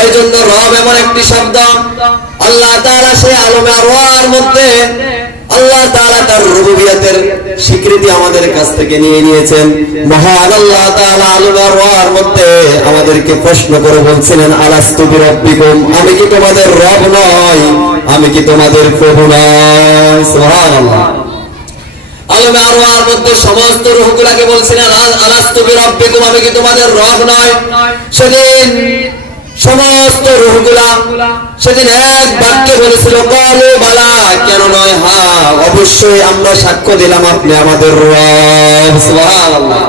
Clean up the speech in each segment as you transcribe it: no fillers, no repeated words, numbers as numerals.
এই জন্য রব এমন একটি শব্দ, আল্লাহ তাআলা সেই আলমে আরওয়ার মধ্যে আল্লাহ তাআলা তার রুবুবিয়তের স্বীকৃতি আমাদের কাছ থেকে নিয়ে নিয়েছেন। মহান আল্লাহ তাআলা আলমে আরওয়ার মধ্যে আমাদেরকে প্রশ্ন করে বলছিলেন, আলাস্তু বিরাব্বিকুম, আমি কি তোমাদের রব নই, আমি কি তোমাদের প্রভু নই? সুবহানাল্লাহ। আলমে আরওয়ার মধ্যে সমস্ত রূহগুলোকে বলছিলেন, আলাস্তু বিরাব্বিকুম, আমি কি তোমাদের রব নয়? সেদিন সমস্ত রূহগুলা সেদিন এক বাক্যে বলেছিল, ক্বালু বালা, কেন নয়, হ্যাঁ অবশ্যই আমরা সাক্ষ্য দিলাম আপনি আমাদের রব। সুবহানাল্লাহ।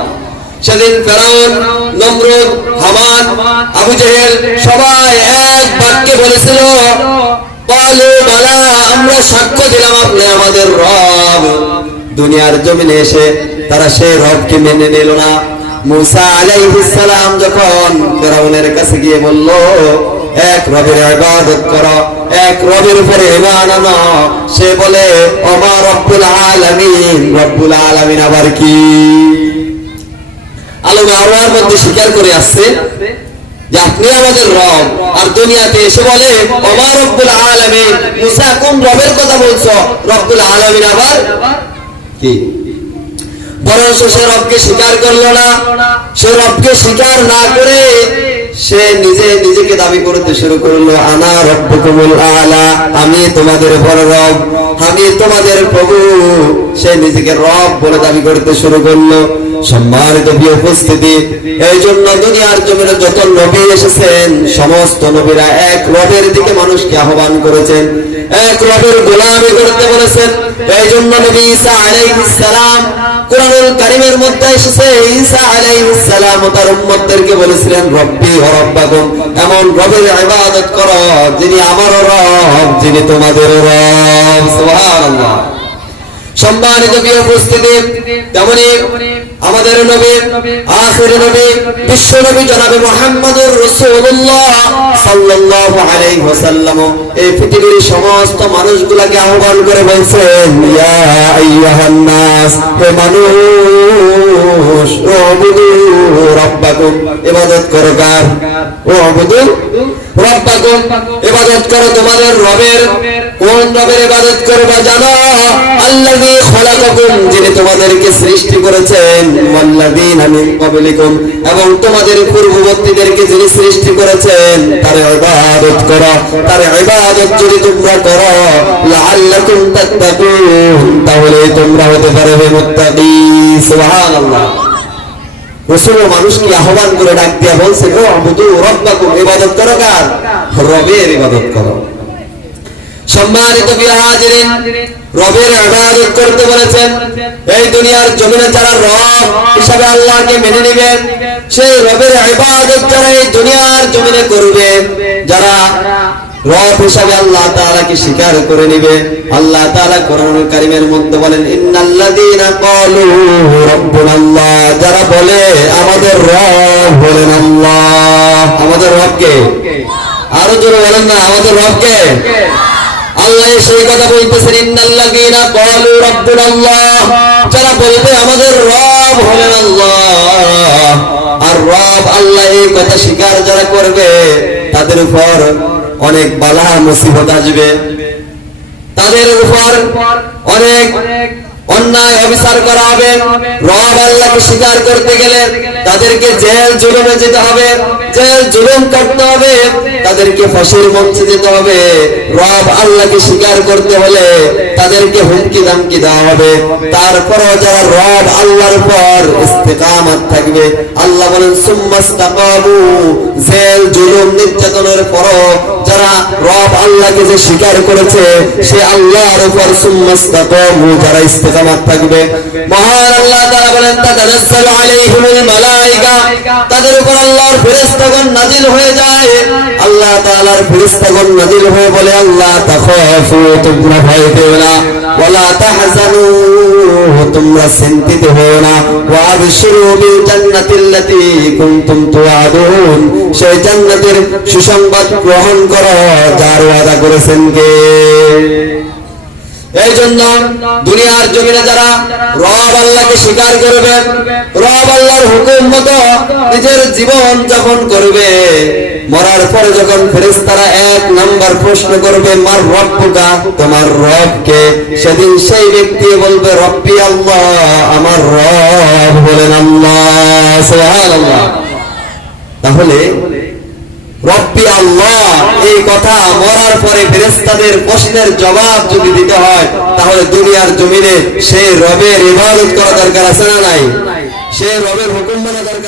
সেদিন ফেরাউন, নমরুদ, হামান, আবু জেহেল সবাই এক বাক্যে বলেছিল, ক্বালু বালা, আমরা সাক্ষ্য দিলাম আপনি আমাদের রব। দুনিয়ার জমিনে এসে তারা সেই রবকে মেনে নিল না। মুসা আলাইহিস সালাম যখন ফেরাউনের কাছে গিয়ে বলল, এক রবের ইবাদত করো, এক রবের উপরে ঈমান আনো, সে বলে ওমা রব্বুল আলামিন, রব্বুল আলামিন আবার কি? আলমে আরওয়ার মধ্যে স্বীকার করে আসছে যে আপনি আমাদের রব, আর দুনিয়াতে এসে বলে ওমা রব্বুল আলামিন। মুসা, কোন রবের কথা বলছো? রব্বুল আলামিন আবার কি? বরং সে রবকে স্বীকার করলো না। সে রবকে স্বীকার না করে সে নিজেকে দাবি করতে শুরু করলো, আনা রব্বুকুমুল আলা, আমি তোমাদের বড় রব, আমি তোমাদের প্রভু। সে নিজেকে রব বলে দাবি করতে শুরু করলো। সম্মানিত উপস্থিতি, এই জন্য দুনিয়ার জমিনে যত নবী এসেছেন সমস্ত নবীরা এক রবের দিকে মানুষকে আহ্বান করেছেন, এক রবের গোলামি করতে বলেছেন। এই জন্য নবী ঈসা আলাইহিস সালাম কুরআনুল কারীমের মধ্যে এসেছে, ঈসা আলাইহিস সালাম তার উম্মতদেরকে বলেছিলেন, রব্বি ওয়া রব্বাকুম, এমন রবের ইবাদত করো যিনি আমারও রব, যিনি তোমাদেরও রব। সুবহানাল্লাহ। সম্মানিত উপস্থিতি, তেমনি আমাদের নবী, আখির নবী, বিশ্ব নবী জনাবে মুহাম্মদুর রাসূলুল্লাহ সাল্লাল্লাহু আলাইহি ওয়াসাল্লাম এই পৃথিবীর সমস্ত মানুষগুলোকে আহ্বান করে বলছেন, ইয়া আইয়ুহান নাস, হে মানুষ, উবুদু রাব্বাকুম, ইবাদত করো কার? উবুদু রাব্বাকুম, ইবাদত করো তোমাদের রবের। কোন রবের ইবাদত করবা জানো? আল্লাযী খালাকাকুম, যিনি তোমাদেরকে সৃষ্টি করেছেন, ওয়াল্লাযীনা মিন ক্বাবলিকুম, এবং তোমাদের পূর্ববর্তীদেরকে যিনি সৃষ্টি করেছেন তার ইবাদত করো। তার ইবাদত যদি তোমরা করো, লাআল্লাকুম তাত্তাকুন, তাহলে তোমরা হতে পারবে মুত্তাকি। সুবহানাল্লাহ। রাসূল মানুষকে আহ্বান করে ডাক দিয়া বলছেন, ও আবুদু রাব্বাকুম, ইবাদত করো কার? রবের ইবাদত করো। সম্মানিত হাজিরিন, রবের ইবাদত করতে বলেছেন। এই দুনিয়ার জমিনে যারা রব হিসাবে আল্লাহকে মেনে নেবে, সেই রবের ইবাদত যারা এই দুনিয়ার জমিনে করবে, যারা রব হিসাবে আল্লাহ তাআলাকে স্বীকার করে নেবে, আল্লাহ তাআলা কোরআনুল কারীমের মধ্যে বলেন, ইন্নাল্লাযীনা ক্বালু রাব্বুনাল্লাহ, যারা বলে আমাদের রব হলেন আল্লাহ। আমাদের রব কে? আরো জোরে বলেন না, আমাদের রব কে? আল্লাহ সেই কথা বলতেছেন, ইন্নাল্লাযীনা ক্বালু রাব্বুনাল্লাহ, যারা বলবে আমাদের রব হলেন আল্লাহ। আর রব আল্লাহ এই কথা স্বীকার যারা করবে, তাদের উপর অনেক বালা মুসিবত আসবে, তাদের উপর অনেক অন্যায় অবিচার করা হবে। রব আল্লাহকে স্বীকার করতে গেলে তাদেরকে জেল জুলুমে যেতে হবে, জেল জুলুম করতে হবে, তাদেরকে ফাঁসির মঞ্চে যেতে হবে। রব আল্লাহকে স্বীকার করতে হলে তাদেরকে হুমকি দামকি দেওয়া হবে। তারপরও যারা রব আল্লাহর উপর ইস্তেকামত থাকবে, আল্লাহ বলেন সুম্মাস্তাকামু, জেল জুলুম নির্যাতনের পরও যারা রব আল্লাহকে যে স্বীকার করেছে, সে আল্লাহর উপর সুম্মাস্তাকামু, যারা ইস্তেকামত থাকবে, মহান আল্লাহ তাআলা বলেন, তাতানাজ্জালু আলাইহিমুল মালায়েকা, তাদের উপর আল্লাহর ফেরেশতাগণ নাজিল হয়ে যায়। আল্লাহ তাআলার ফেরেশতাগণ নাজিল হয়ে বলে, আল্লাহ তাখাফু, তোমরা ভয় পেও না, ওয়ালা তাহজানু, তোমরা চিন্তিত হও না, ওয়া আবশিরু বিল জান্নাতিল্লাতী কুনতুম তুআদুন, সেই জান্নাতের সুসংবাদ গ্রহণ করো যার ওয়াদা করেছেন কে? এই জন্য দুনিয়ার জমিনে যারা রব আল্লাহকে স্বীকার করবে, রব আল্লাহর হুকুম মতো নিজের জীবন যাপন করবে, মরার পরে যখন ফেরেশতারা এক নাম্বার প্রশ্ন করবে মার রব্বুকা, তোমার রবকে, সেদিন সেই ব্যক্তি বলবে রব্বি আল্লাহ, আমার রব বলেন আল্লাহ, সুবহানাল্লাহ। তাহলে রব্বি আল্লাহ এই কথা মরার পরে ফেরেশতাদের প্রশ্নের জবাব যদি দিতে হয়, তাহলে দুনিয়ার জমিনে সেই রবের ইবাদত করা দরকার আছে না নাই? সেই রবের হুকুম মানা দরকার